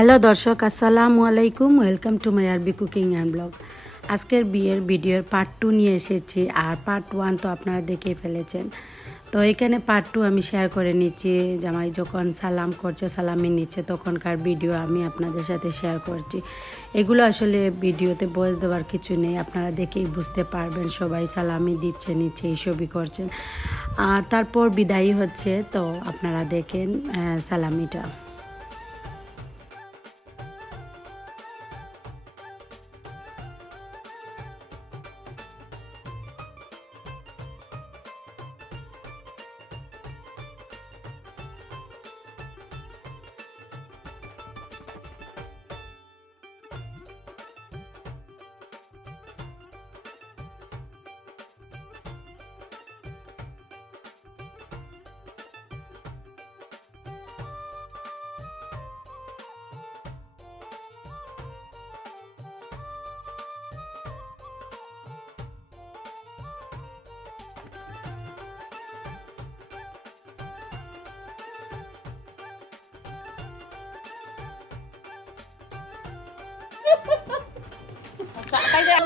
Hello দর্শক, আসসালামু আলাইকুম। ওয়েলকাম টু মাই আরবি কুকিং অ্যান্ড ব্লগ আজকের বিয়ের ভিডিওর পার্ট টু নিয়ে এসেছি, আর পার্ট ওয়ান তো আপনারা দেখেই ফেলেছেন। তো এখানে পার্ট টু আমি শেয়ার করে নিচ্ছি। জামাই যখন সালাম করছে, সালামি নিচ্ছে, তখনকার ভিডিও আমি আপনাদের সাথে শেয়ার করছি। এগুলো আসলে ভিডিওতে বয়স দেওয়ার কিছু নেই, আপনারা দেখেই বুঝতে পারবেন, সবাই সালামি দিচ্ছে, নিচ্ছে, এইসবই করছেন। আর তারপর বিদায়ী হচ্ছে, তো আপনারা দেখেন আহ, সালামিটা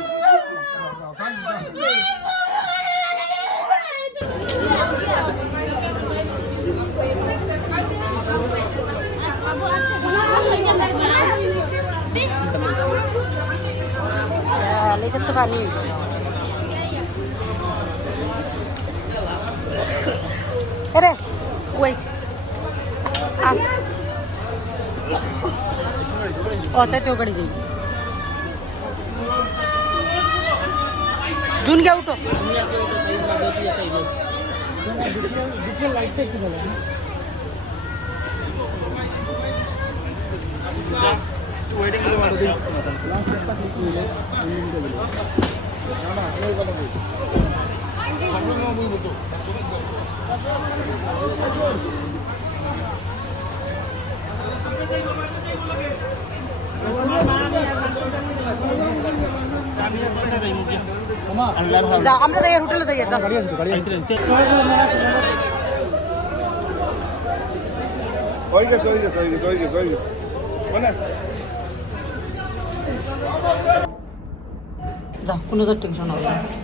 লেগে তো পানি এরে ওয়াইস ও তাই তো গাড়ি যাই জুন গিয়া উঠো যা আমরা যাই হোটেলে যাই যা। হয়ে গেছে হয়ে গেছে হয়ে গেছে হয়ে গেছে হয়ে গেছে মানে? যা কোনো টেনশন হবে না।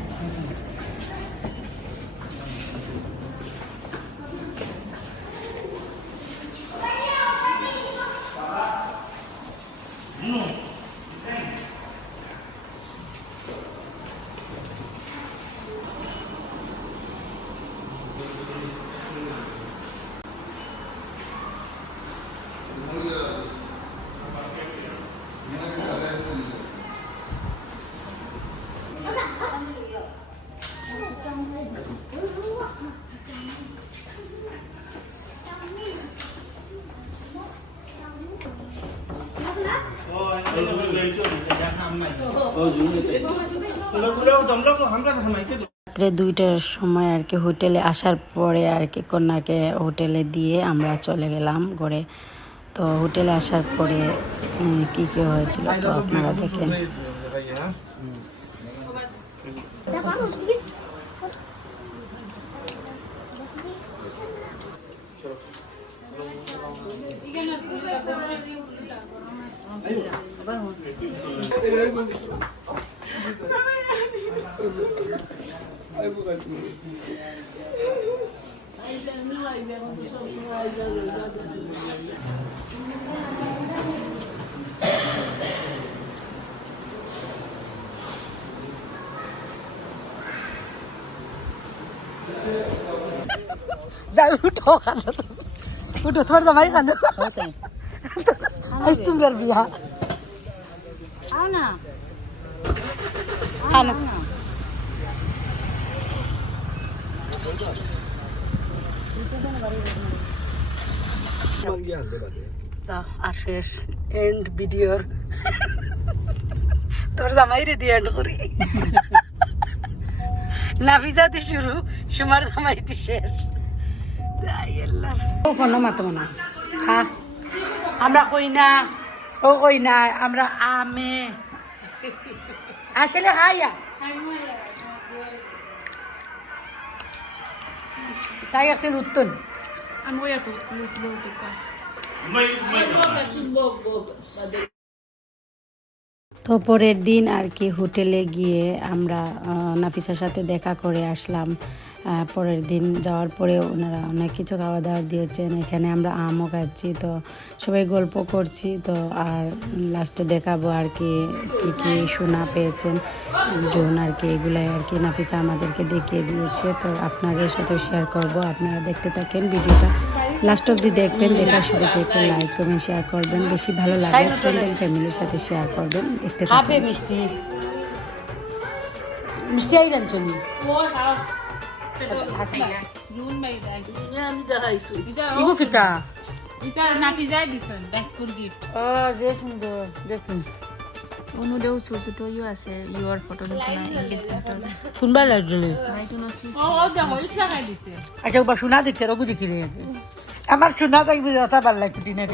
রাত্রে দুইটার সময় আর কি হোটেলে আসার পরে আর কি কন্যাকে হোটেলে দিয়ে আমরা চলে গেলাম ঘরে। তো হোটেলে আসার পরে কি কি হয়েছিল তো আপনারা দেখেন। খানো তো উঠো তোমার জামাই খানো আজ তোমার বিয়া খানো তা আর শেষ এন্ড ভিডিওর তোর জামাই রে দিয়ে এন্ড করি। নাফিজা দি শুরু সুমার জামাই দি শেষ। ফোন মাতো না। খা। আমরা কই না? ও কই না? আমরা আমে। আসলে খাইয়া তাই একটা উত্তন. তো। পরের দিন আর কি হোটেলে গিয়ে আমরা নাফিসার সাথে দেখা করে আসলাম। পরের দিন যাওয়ার পরে ওনারা অনেক কিছু খাওয়া দাওয়া দিয়েছেন। এখানে আমরা আমও খাচ্ছি তো সবাই গল্প করছি তো আর লাস্টে দেখাবো আর কি কী কী শোনা পেয়েছেন। জোন আর কি এগুলাই আর কি নাফিসা আমাদেরকে দেখিয়ে দিয়েছে তো আপনাদের সাথে শেয়ার করব। আপনারা দেখতে থাকেন ভিডিওটা। লাস্ট অবধি দেখবেন দেখার শুরুতে একটু লাইক কমেন্ট শেয়ার করবেন। বেশি ভালো লাগে ফ্রেন্ড অ্যান্ড ফ্যামিলির সাথে শেয়ার করবেন। দেখতে থাকবেন মিষ্টি। মিষ্টি আই জানছো অনুদেও ছোট ছোট ইউ আছে ইউর ফটো শুনবা লাগলে আচ্ছা বা শোনা দেখে রঘু দেখিলে আছে আমার শোনা বুঝে কথা ভালো লাগছে টিনা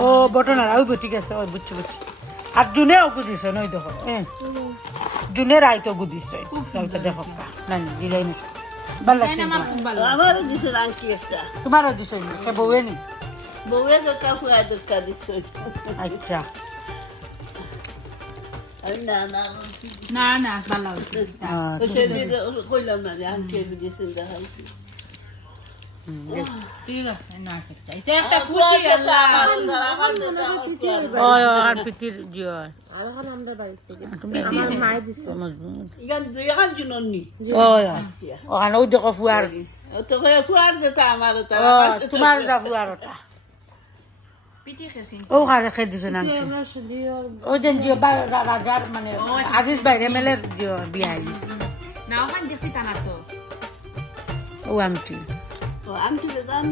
ও বটনার ওই ঠিক আছে ওই বুঝছি বুঝছি আর জুনে ওকে দিছ নই দেখো হ্যাঁ জুনে রায় গুদিছে। তাহলে দেখো না দিলাই না ভালো লাগছে। আমারও দিছে আংটি একটা। তোমারও দিছ সে বউয়ে নি? বউয়ে দরকার ফুয়া দরকার দিছে আচ্ছা। না না না না ভালো কইলাম না যে আংটি দিয়েছে দেখাইছি তোমার ফুয়ার ওটা। খেছি ওখানে খেয়ে দিছে নামছে ও যেন জিও রাজার মানে আজিজ ভাই এমএলএর জিও বিয়াই। না ওখান দেখছি টানা তো। ও আমটি দাম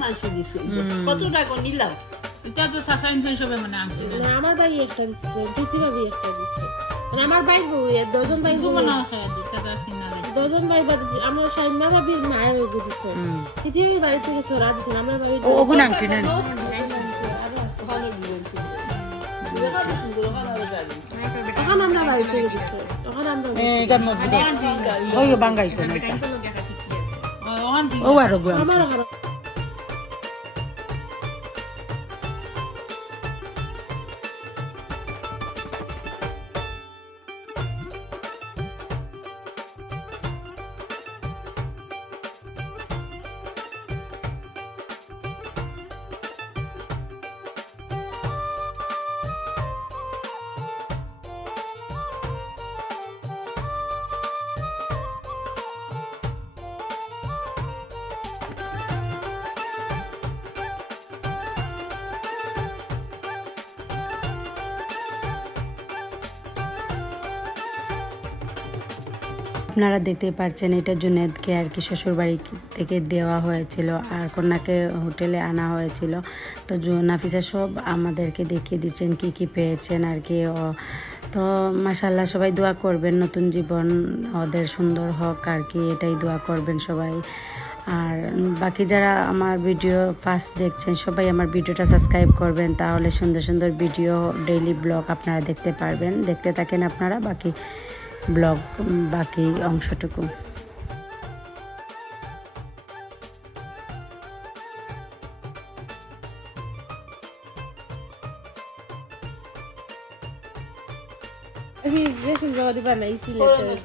কত টাকা নিলাম এটা তো সাসাইন সবে মানে আংটি না আমার ভাই একটা দিচ্ছে ভাবি একটা দিচ্ছে মানে আমার ভাই বউ এ দজন ভাই বউ মনে না দজন ভাই আমার সাইমা ভাবির মায়ে ওই দিচ্ছে প্রীতি ভাবি বাড়ি থেকে সরা দিচ্ছে আমার ভাবি আংটি তখন আমরা বাড়ি থেকে দিচ্ছে তখন আমরা এগার মধ্যে ওই বাঙ্গাই কোন এটা আপনারা দেখতে পাচ্ছেন এটা জুনেদকে আর কি শ্বশুরবাড়ি থেকে দেওয়া হয়েছিল আর কন্যাকে হোটেলে আনা হয়েছিল। তো নাফিসা সব আমাদেরকে দেখিয়ে দিচ্ছেন কি কি পেয়েছেন আর কি। তো মাসাল্লাহ সবাই দোয়া করবেন, নতুন জীবন ওদের সুন্দর হোক আর কি, এটাই দোয়া করবেন সবাই। আর বাকি যারা আমার ভিডিও ফার্স্ট দেখছেন, সবাই আমার ভিডিওটা সাবস্ক্রাইব করবেন, তাহলে সুন্দর সুন্দর ভিডিও ডেইলি ব্লগ আপনারা দেখতে পারবেন। দেখতে থাকেন আপনারা, বাকি ব্লগ বাকি অংশটুকু।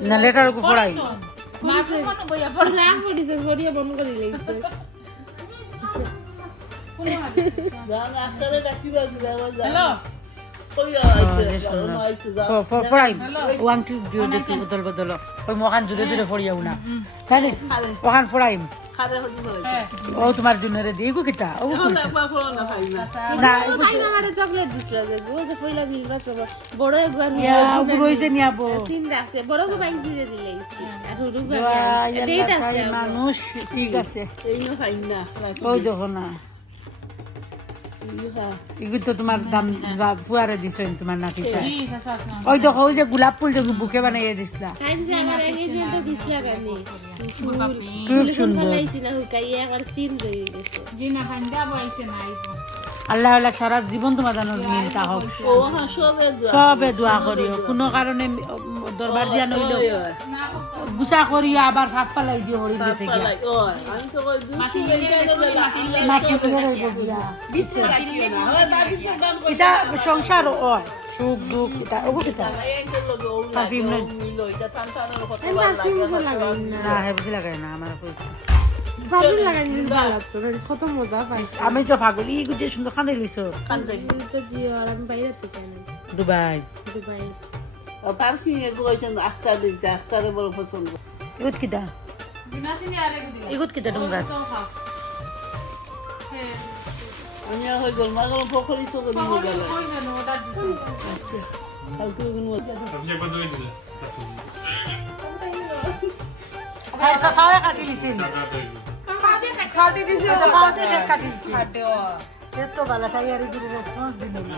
না লেটার ওকে পড়াই। মাছ কোনো বইয়া পড়ে পড়িছে পড়িয়া বন্ধ করে লাইছে আস্তারে কইয়া আইতে যাও পড়াই ও দিও দেখি বদল বদল। ওই মহান জুড়ে জুড়ে পড়িয়াও না। জানি ওখান খারে ও তোমার জন্য রে দিয়ে গো কিতা? ও কইছে। একবার ফোন না পাই না। না এগো আই আমারে চকলেট দিছিল যে গো যে পয়লা বিলবা সব বড় একবার ওগুলো হইছে নিয়াবো চিন্তা আছে। বড় গো বাইক জিরে দিলাইছি আর হুরু ডেট আছে। মানুষ ঠিক আছে। এই না পাই না। ওই দেখো না। এগুলো তো তোমার দাম যা ফুয়ারে দিছে তোমার নাকি ওই দেখো ওই যে গোলাপ ফুল দেখো বুকে বানাইয়া দিছিলা। খুব সুন্দর। আল্লাহ আল্লাহ সারা জীবন তোমার জানো মিলতা হোক। ও সবে দোয়া সবে দোয়া করিও। কোনো কারণে দরবার দিয়া নইলেও গুছা করিয়া আবার ফাঁপ ফালাই দিয়ে হরি গেছে গিয়া। মাটি তুলে রইব গিয়া হয় এটা সংসার হয় সুখ দুঃখ এটা ওগো কিতা? পারফিউম নাই না। হে বুঝি লাগাই না আমার আমি তো পাগল গুজে সুন্দর খানে আনি। দুবাই। দুবাই। পার্সি এ কইছেন আস্তা দিতে আস্তারে বড় পছন্দ ইগুত কিতা ইগুত কিতা ডুঙ্গাত আমি আর হই গেল মাগল পকড়ি তো করে নিয়ে গেল কালকে কোনো আর ফাফাওয়া কাটি লিছিল কাটি দিছে ফাফাওয়াতে সে কাটি দিছে এ তো বালা তাই আর ইগুর রেসপন্স দিল না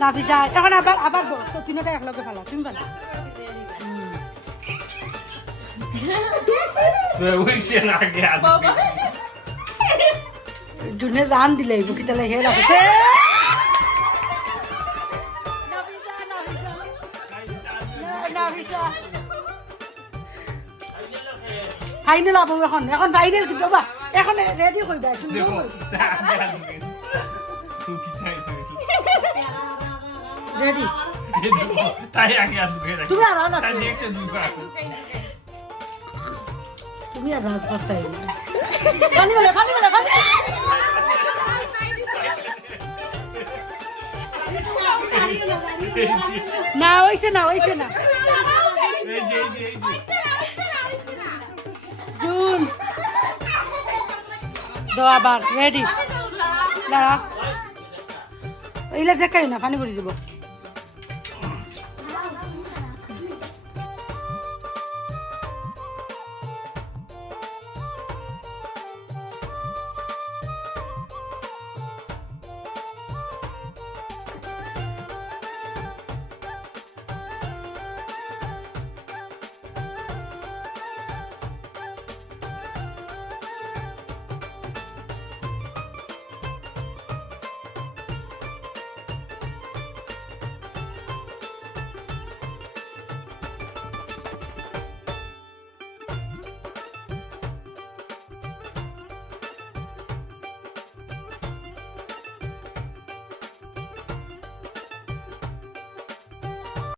না বিচার এখন আবার আবার তিনটা একলগে ফেলা তুমি ফেলা জুনে জান দিলে বুকি তাহলে হে রাখতে ফাইনাল আবু এখন এখন ফাইনাল কিন্তু বা এখন রেডি হই রেডি তাই আগে তুমি আর না তুমি আর রাজ করতাই পানি বলে পানি বলে পানি না হইছে না হইছে না। জুন। দো আবার রেডি দাঁড়া এইলা দেখাই না পানি পড়ে যাব।